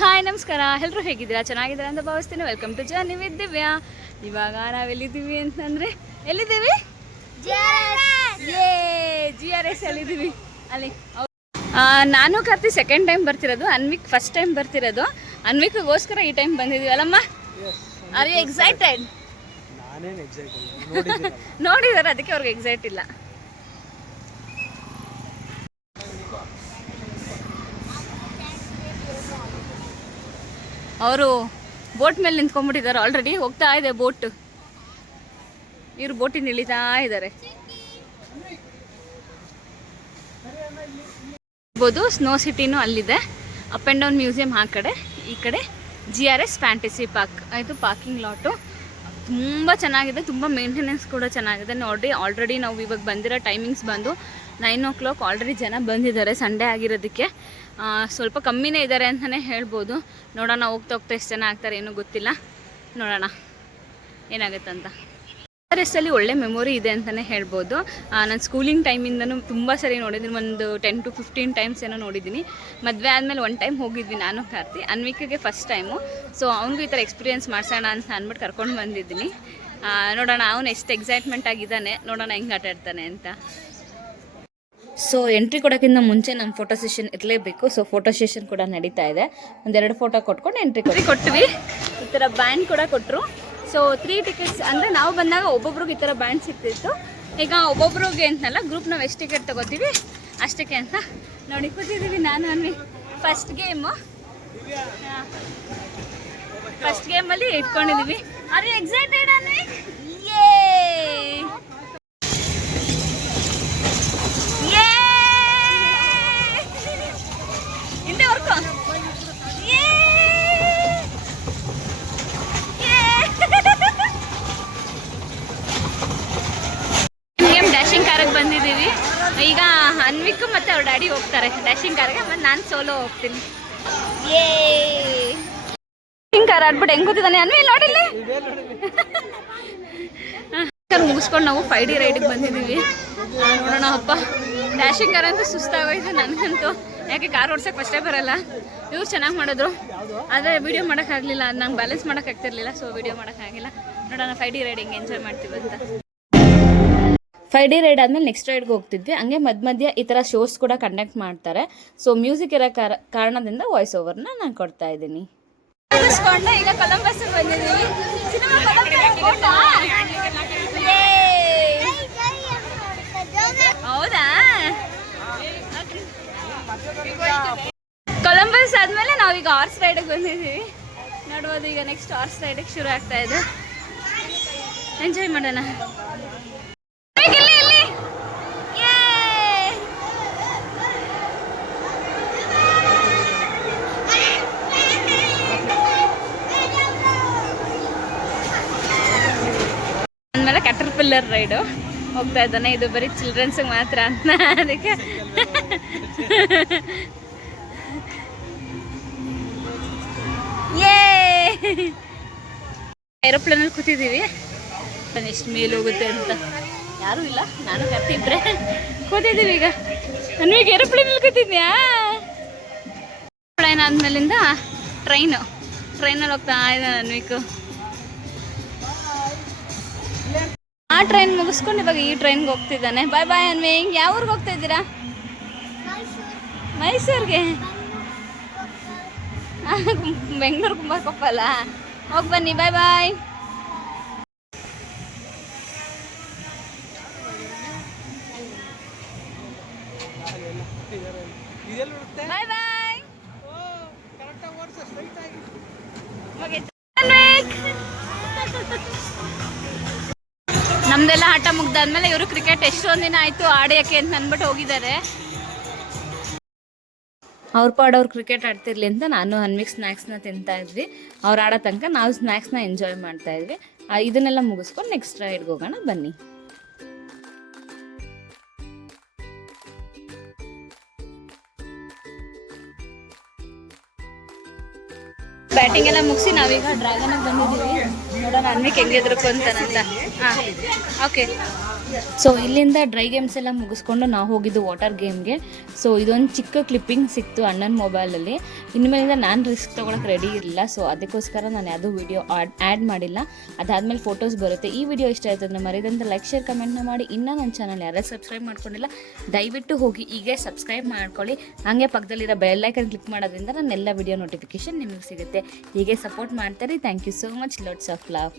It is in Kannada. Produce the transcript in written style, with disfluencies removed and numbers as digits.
ಹಾಯ್ ನಮಸ್ಕಾರ, ಎಲ್ಲರೂ ಹೇಗಿದ್ದೀರಾ? ಚೆನ್ನಾಗಿದ್ದೀರಾ ಅಂತ ಭಾವಿಸ್ತೀನಿ. Welcome to journey with Divya. ಇವಾಗ ನಾವೆಲ್ಲಿದ್ದೀವಿ ಅಂತಂದರೆ ಎಲ್ಲಿದ್ದೀವಿ? GRS ಅಲ್ಲಿದ್ದೀವಿ. ಅಲ್ಲಿ ನಾನು ಕರ್ತಿ ಸೆಕೆಂಡ್ ಟೈಮ್ ಬರ್ತಿರೋದು, ಅನ್ವಿಕ್ ಫಸ್ಟ್ ಟೈಮ್ ಬರ್ತಿರೋದು. ಅನ್ವಿಕ್ಗೋಸ್ಕರ ಈ ಟೈಮ್ ಬಂದಿದ್ದೀವಿ ಅಲ್ಲಮ್ಮ? R you excited? ನೋಡಿದಾರೆ, ಅದಕ್ಕೆ ಅವ್ರಿಗೆ ಎಕ್ಸೈಟ್ ಇಲ್ಲ. ಅವರು ಬೋಟ್ ಮೇಲೆ ನಿಂತ್ಕೊಂಡ್ಬಿಟ್ಟಿದ್ದಾರೆ. ಆಲ್ರೆಡಿ ಹೋಗ್ತಾ ಇದೆ ಬೋಟ್. ಇವರು ಬೋಟಿನ ಇಳಿತಾ ಇದ್ದಾರೆ. ಇರ್ಬೋದು ಸ್ನೋ ಸಿಟಿನೂ ಅಲ್ಲಿದೆ. ಅಪ್ ಆ್ಯಂಡ್ ಡೌನ್ ಮ್ಯೂಸಿಯಂ ಆ ಕಡೆ, ಈ ಕಡೆ GRS ಫ್ಯಾಂಟಸಿ ಪಾರ್ಕ್. ಇದು ಪಾರ್ಕಿಂಗ್ ಲಾಟು ತುಂಬ ಚೆನ್ನಾಗಿದೆ, ತುಂಬ ಮೇಂಟೆನೆನ್ಸ್ ಕೂಡ ಚೆನ್ನಾಗಿದೆ. ನೋಡಿ ಆಲ್ರೆಡಿ ನಾವು ಇವಾಗ ಬಂದಿರೋ ಟೈಮಿಂಗ್ಸ್ ಬಂದು 9 o'clock. ಆಲ್ರೆಡಿ ಜನ ಬಂದಿದ್ದಾರೆ ಸಂಡೇ ಆಗಿರೋದಕ್ಕೆ. ಸ್ವಲ್ಪ ಕಮ್ಮಿನೇ ಇದ್ದಾರೆ ಅಂತಲೇ ಹೇಳ್ಬೋದು. ನೋಡೋಣ ಹೋಗ್ತಾ ಹೋಗ್ತಾ ಎಷ್ಟು ಜನ ಆಗ್ತಾರೆ ಏನೂ ಗೊತ್ತಿಲ್ಲ. ನೋಡೋಣ ಏನಾಗುತ್ತಂತ. GRS ಅಲ್ಲಿ ಒಳ್ಳೆ ಮೆಮೊರಿ ಇದೆ ಅಂತಲೇ ಹೇಳ್ಬೋದು. ನಾನು ಸ್ಕೂಲಿಂಗ್ ಟೈಮಿಂದನೂ ತುಂಬ ಸರಿ ನೋಡಿದ್ದೀನಿ. ಒಂದು 10 to 15 ಟೈಮ್ಸ್ ಏನೋ ನೋಡಿದ್ದೀನಿ. ಮದುವೆ ಆದಮೇಲೆ 1 time ಹೋಗಿದ್ವಿ ನಾನು ಕಾರ್ತಿ. ಅನ್ವಿಕ್ಗೆ ಫಸ್ಟ್ ಟೈಮು. ಸೊ ಅವ್ನಿಗೂ ಈ ಥರ ಎಕ್ಸ್ಪೀರಿಯೆನ್ಸ್ ಮಾಡಿಸೋಣ ಅಂತ ಅಂದ್ಬಿಟ್ಟು ಕರ್ಕೊಂಡು ಬಂದಿದ್ದೀನಿ. ನೋಡೋಣ ಅವನು ಎಷ್ಟು ಎಕ್ಸೈಟ್ಮೆಂಟ್ ಆಗಿದ್ದಾನೆ, ನೋಡೋಣ ಹೆಂಗೆ ಆಟ ಆಡ್ತಾನೆ ಅಂತ. ಸೊ ಎಂಟ್ರಿ ಕೊಡೋಕ್ಕಿಂತ ಮುಂಚೆ ನಮ್ಮ ಫೋಟೋ ಸೆಷನ್ ಇರಲೇಬೇಕು. ಸೊ ಫೋಟೋ ಸೆಷನ್ ಕೂಡ ನಡೀತಾ ಇದೆ. 1-2 ಫೋಟೋ ಕೊಟ್ಕೊಂಡು ಎಂಟ್ರಿ ಕೊಟ್ವಿ. ಈ ಥರ ಬ್ಯಾಂಡ್ ಕೂಡ ಕೊಟ್ಟರು. ಸೊ 3 tickets ಅಂದರೆ ನಾವು ಬಂದಾಗ ಒಬ್ಬೊಬ್ರಿಗೆ ಈ ಥರ ಬ್ಯಾಂಡ್ ಸಿಗ್ತಿತ್ತು. ಈಗ ಒಬ್ಬೊಬ್ರಿಗೆ ಅಂತಲ್ಲ, ಗ್ರೂಪ್ ನಾವು ಎಷ್ಟು ಟಿಕೆಟ್ ತೊಗೋತೀವಿ ಅಷ್ಟಕ್ಕೆ ಅಂತ ನೋಡಿ ಕೂತಿದ್ದೀವಿ. ನಾನು ಅನ್ವಿ ಫಸ್ಟ್ ಗೇಮಲ್ಲಿ ಇಟ್ಕೊಂಡಿದ್ದೀವಿ. Are you excited Anvi? ಹಿಂದೆ ವರ್ಕು ಡ್ಯಾಶಿಂಗ್ ಕಾರಿಗೆ ಬಂದಿದ್ದೀವಿ. ಈಗ ಅನ್ವಿಕ್ ಮತ್ತು ಅವ್ರ ಡ್ಯಾಡಿ ಹೋಗ್ತಾರೆ ಡ್ಯಾಶಿಂಗ್ ಕಾರ್ಗೆ, ಮತ್ತು ನಾನು ಸೋಲೋ ಹೋಗ್ತೀನಿ. ಡ್ಯಾಶಿಂಗ್ ಕಾರ್ ಆಡ್ಬಿಟ್ಟು ಹೆಂಗೆ ಕೂತಿದ್ದಾನೆ ಅನ್ವಿ ನೋಡಿಲ್ಲ. ಮುಗಿಸ್ಕೊಂಡು ನಾವು 5D ರೈಡಿಗೆ ಬಂದಿದ್ದೀವಿ. ನೋಡೋಣ ಅಪ್ಪ, ಡ್ಯಾಶಿಂಗ್ ಕಾರ್ ಅಂತೂ ಸುಸ್ತಾಗೋಯ್ತು ನನಗಂತೂ. ಯಾಕೆ ಕಾರ್ ಓಡ್ಸೋಕೆ ಫಸ್ಟೇ ಬರೋಲ್ಲ. ಇವ್ರು ಚೆನ್ನಾಗಿ ಮಾಡಿದ್ರು, ಆದರೆ ವೀಡಿಯೋ ಮಾಡೋಕ್ಕಾಗಲಿಲ್ಲ. ನಂಗೆ ಬ್ಯಾಲೆನ್ಸ್ ಮಾಡೋಕ್ಕಾಗ್ತಿರ್ಲಿಲ್ಲ, ಸೊ ವೀಡಿಯೋ ಮಾಡೋಕ್ಕಾಗಿಲ್ಲ. ನೋಡೋಣ 5D ರೈಡಿಂಗ್ ಎಂಜಾಯ್ ಮಾಡ್ತೀವಿ ಅಂತ. 5D ರೈಡ್ ಆದಮೇಲೆ ನೆಕ್ಸ್ಟ್ ರೈಡ್ಗೆ ಹೋಗ್ತಿದ್ವಿ. ಹಂಗೆ ಮಧ್ಯ ಈ ಥರ ಶೋಸ್ ಕೂಡ ಕಂಡಕ್ಟ್ ಮಾಡ್ತಾರೆ. ಸೊ ಮ್ಯೂಸಿಕ್ ಇರೋ ಕಾರಣದಿಂದ ವಾಯ್ಸ್ ಓವರ್ನ ನಾನು ಕೊಡ್ತಾ ಇದ್ದೀನಿ. ಈಗ ಕೊಲಂಬಸ್ಗೆ ಬಂದಿದ್ದೀವಿ. ಹೌದಾ? ಕೊಲಂಬಸ್ ಆದಮೇಲೆ ನಾವೀಗ ಹಾರ್ಸ್ ರೈಡಿಗೆ ಬಂದಿದ್ದೀವಿ. ನೋಡ್ಬೋದು, ಈಗ ನೆಕ್ಸ್ಟ್ ಹಾರ್ಸ್ ರೈಡಿಗೆ ಶುರು ಆಗ್ತಾ ಇದೆ. ಎಂಜಾಯ್ ಮಾಡೋಣ. ಆಮೇಲೆ ಕ್ಯಾಟರ್ಪಿಲ್ಲರ್ ರೈಡು ಹೋಗ್ತಾ ಇದ್ದಾನೆ. ಇದು ಬರೀ ಚಿಲ್ಡ್ರನ್ಸ್ಗೆ ಮಾತ್ರ ಅಂತ, ಅದಕ್ಕೆ ಏರೋಪ್ಲೇನಲ್ಲಿ ಕೂತಿದ್ದೀವಿ. ಎಷ್ಟು ಮೇಲೆ ಹೋಗುತ್ತೆ ಅಂತ ಯಾರೂ ಇಲ್ಲ, ನಾನು ಕರ್ತಿಬ್ರೆ ಕೂತಿದ್ದೀವಿ. ಈಗ ನನಗೆ ಏರೋಪ್ಲೇನಲ್ಲಿ ಕೂತಿದ್ಯಾ? ಪ್ಲೇನ್ ಆದಮೇಲಿಂದ ಟ್ರೈನಲ್ಲಿ ಹೋಗ್ತಾ ಇದೆ ಅನ್ವಿಕು. ಆ ಟ್ರೈನ್ ಮುಗಿಸ್ಕೊಂಡು ಇವಾಗ ಈ ಟ್ರೈನ್ಗೆ ಹೋಗ್ತಿದ್ದಾನೆ. ಬಾಯ್ ಬಾಯ್ ಅನ್ವಿ. ಯಾವ ಊರಿಗೆ ಹೋಗ್ತಾ ಇದ್ದೀರಾ? ಮೈಸೂರಿಗೆ. ಬೆಂಗಳೂರು ಕುಂಬಾರಕೊಪ್ಪ ಅಲ್ಲ, ಹೋಗಿ ಬನ್ನಿ. ಬಾಯ್ ಬಾಯ್. ಬಾಯ್ ಬಾಯ್. ನಮ್ದೆಲ್ಲ ಆಟ ಮುಗ್ದಾದ್ಮೇಲೆ ಇವರು ಕ್ರಿಕೆಟ್ ಎಷ್ಟೊಂದು ದಿನ ಆಯಿತು ಆಡೋಕ್ಕೆ ಅಂತ ಅಂದ್ಬಿಟ್ಟು ಹೋಗಿದ್ದಾರೆ. ಅವ್ರ ಪಾಡವ್ರು ಕ್ರಿಕೆಟ್ ಆಡ್ತಿರ್ಲಿ ಅಂತ ನಾನು ಅನ್ವಿಕ್ ಸ್ನ್ಯಾಕ್ಸ್ನ ತಿಂತಾ ಇದ್ವಿ. ಅವ್ರು ಆಡೋ ತನಕ ನಾವು ಸ್ನ್ಯಾಕ್ಸ್ನ ಎಂಜಾಯ್ ಮಾಡ್ತಾ ಇದ್ವಿ. ಇದನ್ನೆಲ್ಲ ಮುಗಿಸ್ಕೊಂಡು ನೆಕ್ಸ್ಟ್ ರೈಡ್ಗೆ ಹೋಗೋಣ ಬನ್ನಿ. ಬ್ಯಾಟಿಂಗ್ ಎಲ್ಲ ಮುಗಿಸಿ ನಾವೀಗ ಡ್ರ್ಯಾಗನ್ಗೆ ಬಂದಿದ್ದೀವಿ. ನೋಡೋಣ ಅನ್ವಿಕ್ ಹೆಂಗೆ ಎದ್ರಕೊಂತಾನಂತ. ಹಾಂ ಓಕೆ. ಸೊ ಇಲ್ಲಿಂದ ಡ್ರೈ ಗೇಮ್ಸ್ ಎಲ್ಲ ಮುಗಿಸ್ಕೊಂಡು ನಾವು ಹೋಗಿದ್ದು ವಾಟರ್ ಗೇಮ್ಗೆ. ಸೊ ಇದೊಂದು ಚಿಕ್ಕ ಕ್ಲಿಪ್ಪಿಂಗ್ ಸಿಕ್ತು ಅಣ್ಣನ ಮೊಬೈಲಲ್ಲಿ. ಇನ್ಮೇಲಿಂದ ನಾನು ರಿಸ್ಕ್ ತೊಗೊಳಕ್ಕೆ ರೆಡಿ ಇರಲಿಲ್ಲ. ಸೊ ಅದಕ್ಕೋಸ್ಕರ ನಾನು ಯಾವುದೂ ವೀಡಿಯೋ ಆ್ಯಡ್ ಮಾಡಿಲ್ಲ. ಅದಾದಮೇಲೆ ಫೋಟೋಸ್ ಬರುತ್ತೆ. ಈ ವಿಡಿಯೋ ಇಷ್ಟ ಆಯ್ತು ಅಂದರೆ ಮರಿದಂತೆ ಲೈಕ್ ಶೇರ್ ಕಮೆಂಟ್ನ ಮಾಡಿ. ಇನ್ನೂ ನನ್ನ ಚಾನಲ್ ಯಾರು ಸಬ್ಸ್ಕ್ರೈಬ್ ಮಾಡ್ಕೊಂಡಿಲ್ಲ ದಯವಿಟ್ಟು ಹೋಗಿ ಈಗ ಸಬ್ಸ್ಕ್ರೈಬ್ ಮಾಡ್ಕೊಳ್ಳಿ. ಹಾಗೆ ಪಕ್ಕದಲ್ಲಿರೋ ಬೆಲ್ ಐಕನ್ ಕ್ಲಿಕ್ ಮಾಡೋದ್ರಿಂದ ನನ್ನ ಎಲ್ಲ ವಿಡಿಯೋ ನೋಟಿಫಿಕೇಶನ್ ನಿಮಗೆ ಸಿಗುತ್ತೆ. ಹೀಗೆ ಸಪೋರ್ಟ್ ಮಾಡ್ತಾರೆ. Thank you so much. Lots of love.